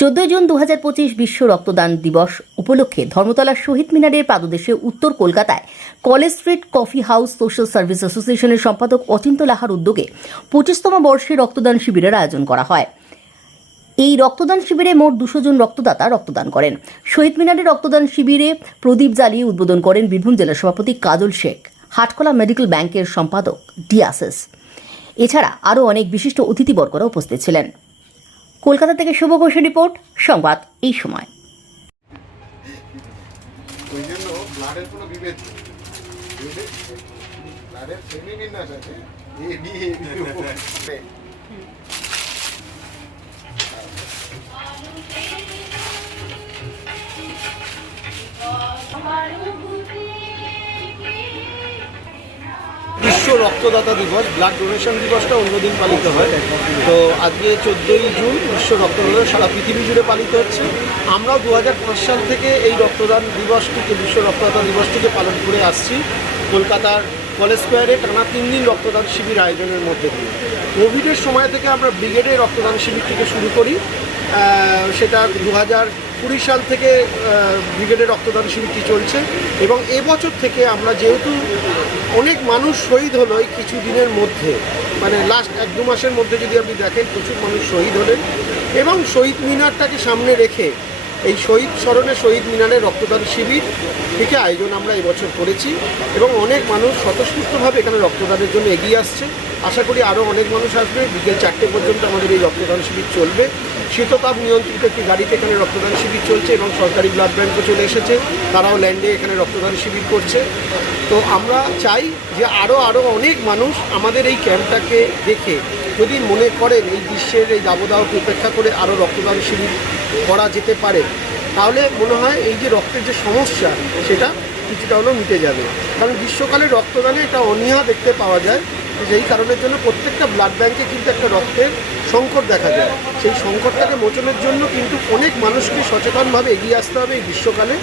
চোদ্দই জুন দু বিশ্ব রক্তদান দিবস উপলক্ষে ধর্মতলার শহীদ মিনারের পাদদেশে উত্তর কলকাতায় college street coffee house social service অ্যাসোসিয়েশনের সম্পাদক অচিন্ত লাহার উদ্যোগে পঁচিশতম বর্ষে রক্তদান শিবিরের আয়োজন করা হয়। এই রক্তদান শিবিরে মোট দুশো জন রক্তদাতা রক্তদান করেন। শহীদ মিনারে রক্তদান শিবিরে প্রদীপ জ্বালিয়ে উদ্বোধন করেন বীরভূম জেলা সভাপতি কাজল শেখ, হাটখোলা মেডিকেল ব্যাংকের সম্পাদক ডিয়াসেস। এছাড়া আরও অনেক বিশিষ্ট অতিথিবর্গরা উপস্থিত ছিলেন। কলকাতা থেকে শুভ ঘোষের রিপোর্ট সংবাদ এই সময়। ওই জন্য ব্লাডের কোনো বিভেদ ব্লাডের ফেমিনিনাস আছে এ বি এ বি ও। বিশ্ব রক্তদাতা দিবস, ব্লাড ডোনেশন দিবসটা অন্যদিন পালিত হয়। তো আজকে চোদ্দোই জুন বিশ্ব রক্তদাতা সারা পৃথিবী জুড়ে পালিত হচ্ছে। আমরাও দু হাজার পাঁচ সাল থেকে এই রক্তদান দিবসটিকে, বিশ্ব রক্তদাতা দিবসটিকে পালন করে আসছি কলকাতার কলেজ স্কোয়ারে টানা তিন দিন রক্তদান শিবির আয়োজনের মধ্যে দিয়ে। কোভিডের সময় থেকে আমরা ব্রিগেডে রক্তদান শিবির থেকে শুরু করি। সেটা দু হাজার কুড়ি সাল থেকে আহ, ব্রিগেডে রক্তদান শিবিরটি চলছে এবং এবছর থেকে আমরা যেহেতু অনেক মানুষ শহীদ হলো এই কিছু দিনের মধ্যে মানে লাস্ট এক দু মাসের মধ্যে যদি আপনি দেখেন প্রচুর মানুষ শহীদ হলেন এবং শহীদ মিনারটাকে সামনে রেখে এই শহীদ স্মরণে শহীদ মিনারে রক্তদান শিবির থেকে আয়োজন আমরা এবছর করেছি এবং অনেক মানুষ স্বতঃস্ফূর্তভাবে এখানে রক্তদানের জন্য এগিয়ে আসছে। আশা করি আরও অনেক মানুষ আসবে। বিকেল চারটে পর্যন্ত আমাদের এই রক্তদান শিবির চলবে। শীততাপ নিয়ন্ত্রিত একটি গাড়িতে এখানে রক্তদান শিবির চলছে এবং সরকারি ব্লাড ব্যাঙ্কও চলে এসেছে। তারাও ল্যান্ডে এখানে রক্তদান শিবির করছে। তো আমরা চাই যে আরও আরও অনেক মানুষ আমাদের এই ক্যাম্পটাকে দেখে যদি মনে করেন এই বিশ্বের এই দাবদাহকে উপেক্ষা করে আরও রক্তদান শিবির করা যেতে পারে, তাহলে মনে হয় এই যে রক্তের যে সমস্যা, সেটা কিছুটা হলেও মিটে যাবে। কারণ গ্রীষ্মকালে রক্তদানে একটা অনীহা দেখতে পাওয়া যায়। যেই কারণের জন্য প্রত্যেকটা ব্লাড ব্যাঙ্কে কিন্তু একটা রক্তের সংকট দেখা যায়। সেই সংকটটাকে মোচনের জন্য কিন্তু অনেক মানুষকে সচেতনভাবে এগিয়ে আসতে হবে এই গ্রীষ্মকালে।